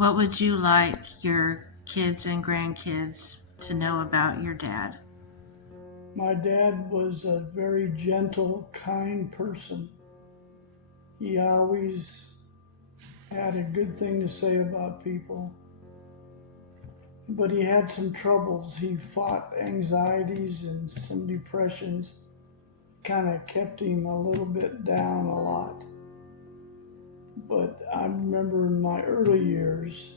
What would you like your kids and grandkids to know about your dad? My dad was a very gentle, kind person. He always had a good thing to say about people, but he had some troubles. He fought anxieties and some depressions, kind of kept him a little bit down a lot. But I remember in my early years,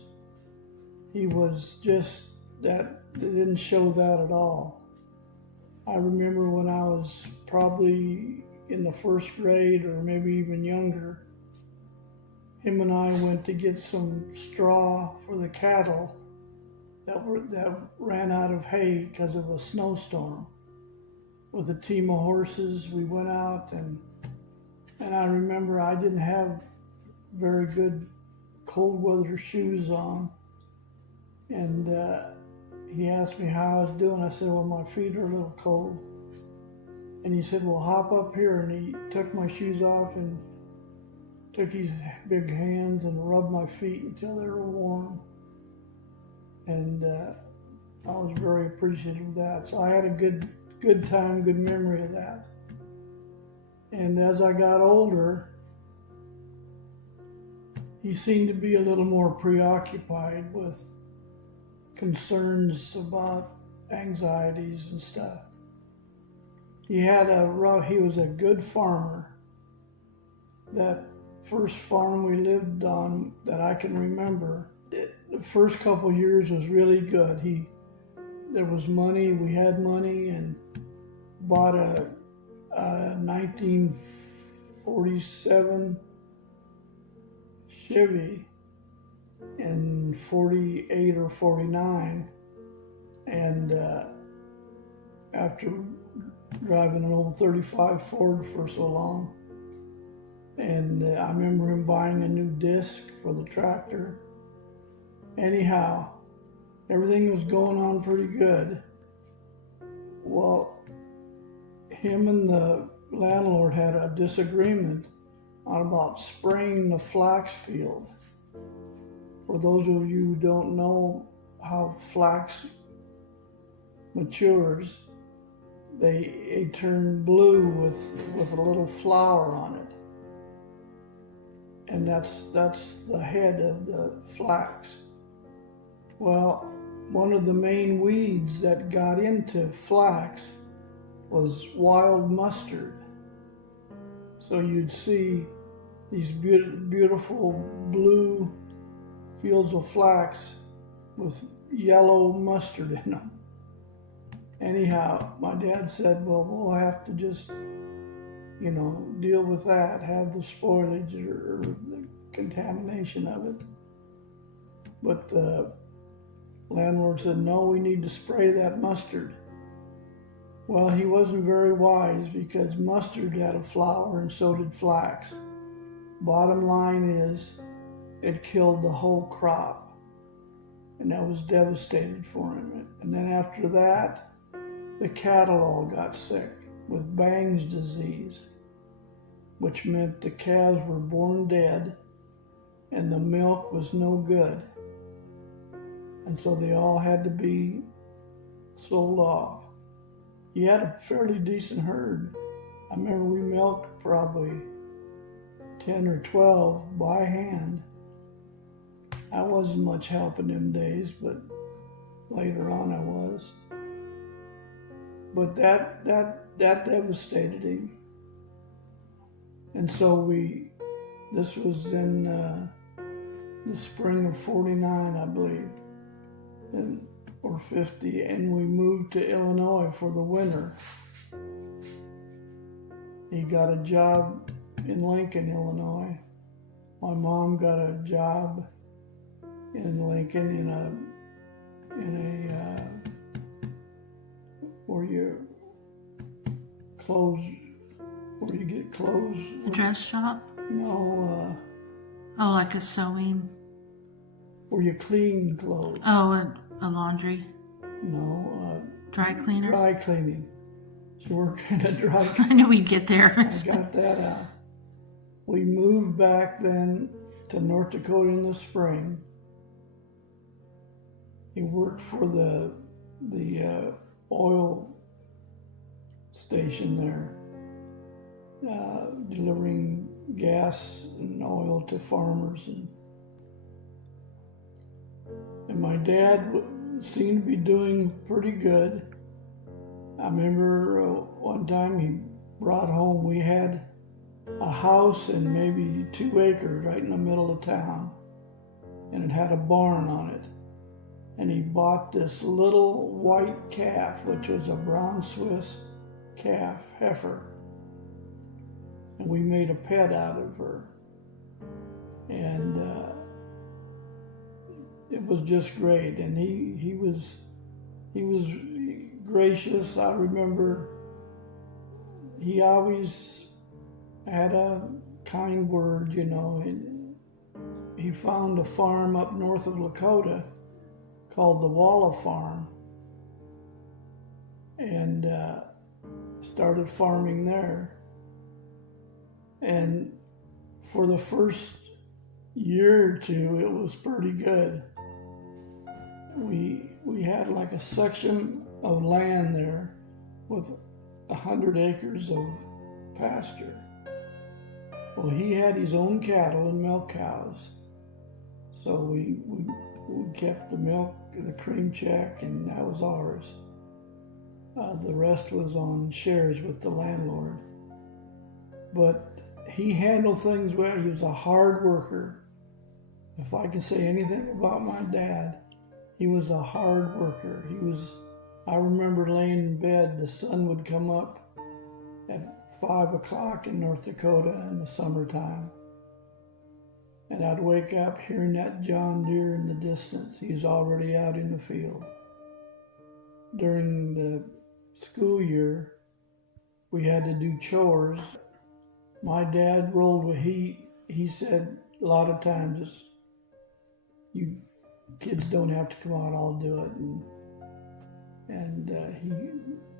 he was just that, they didn't show that at all. I remember when I was probably in the first grade or maybe even younger, him and I went to get some straw for the cattle that ran out of hay because of a snowstorm. With a team of horses, we went out and I remember I didn't have very good cold weather shoes on, and he asked me how I was doing. I said, well, my feet are a little cold. And he said, well, hop up here. And he took my shoes off and took his big hands and rubbed my feet until they were warm. And I was very appreciative of that. So I had a good time, good memory of that. And as I got older, he seemed to be a little more preoccupied with concerns about anxieties and stuff. He was a good farmer. That first farm we lived on that I can remember, the first couple of years was really good. There was money, we had money, and bought a 1947 Chevy in 48 or 49, and after driving an old 35 Ford for so long, and I remember him buying a new disc for the tractor. Anyhow, everything was going on pretty good. Well, him and the landlord had a disagreement on about spraying the flax field. For those of you who don't know how flax matures, they turn blue with a little flower on it. And that's the head of the flax. Well, one of the main weeds that got into flax was wild mustard. So you'd see these beautiful blue fields of flax with yellow mustard in them. Anyhow, my dad said, well, we'll have to just, deal with that, have the spoilage or the contamination of it. But the landlord said, no, we need to spray that mustard. Well, he wasn't very wise because mustard had a flower and so did flax. Bottom line is, it killed the whole crop. And that was devastated for him. And then after that, the cattle all got sick with Bang's disease, which meant the calves were born dead and the milk was no good. And so they all had to be sold off. He had a fairly decent herd. I remember we milked probably 10 or 12 by hand. I wasn't much help in them days, but later on I was. But that devastated him. And so this was in the spring of 49, I believe, or 50, and we moved to Illinois for the winter. He got a job in Lincoln, Illinois. My mom got a job in Lincoln in a where you get clothes. A dress shop? No. Like a sewing? Where you clean clothes. Oh, a laundry? No. Dry cleaner? Dry cleaning. She worked in a dry I knew we'd get there. I got that out. We moved back then to North Dakota in the spring. He worked for the oil station there, delivering gas and oil to farmers, and my dad seemed to be doing pretty good. I remember one time he brought home, we had a house and maybe 2 acres right in the middle of town, and it had a barn on it. And he bought this little white calf, which was a brown Swiss calf, heifer. And we made a pet out of her. And it was just great. And he was gracious. I remember he always had a kind word, you know. And he found a farm up north of Lakota called the Walla Farm, and started farming there. And for the first year or two, it was pretty good. We had like a section of land there with 100 acres of pasture. Well, he had his own cattle and milk cows, so we kept the milk, the cream check, and that was ours. The rest was on shares with the landlord. But he handled things well. He was a hard worker. If I can say anything about my dad, he was a hard worker. I remember laying in bed, the sun would come up at 5 o'clock in North Dakota in the summertime. And I'd wake up hearing that John Deere in the distance. He's already out in the field. During the school year, we had to do chores. My dad rolled with he said a lot of times, you kids don't have to come out, I'll do it. And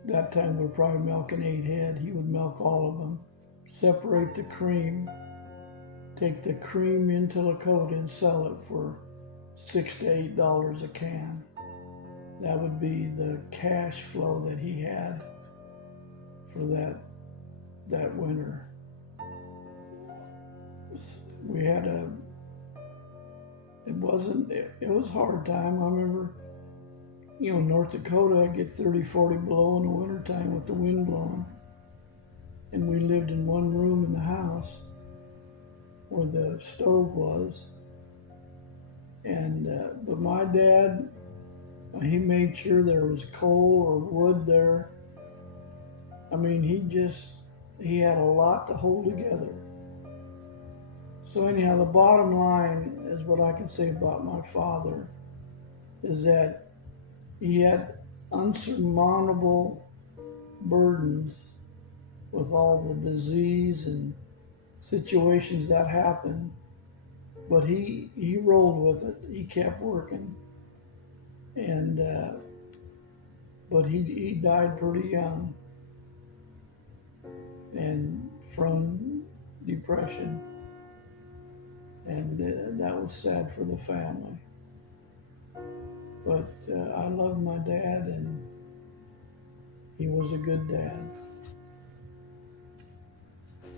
that time we're probably milking 8 head. He would milk all of them, separate the cream, take the cream into Lakota and sell it for $6 to $8 a can. That would be the cash flow that he had for that winter. We had it was a hard time. I remember, North Dakota, I'd get 30, 40 below in the wintertime with the wind blowing. And we lived in one room in the house where the stove was. And but my dad, he made sure there was coal or wood there. I mean, he had a lot to hold together. So anyhow, the bottom line is what I can say about my father is that he had unsurmountable burdens with all the disease and situations that happened, but he rolled with it. He kept working, and but he died pretty young, and from depression, and that was sad for the family. But I loved my dad, and he was a good dad.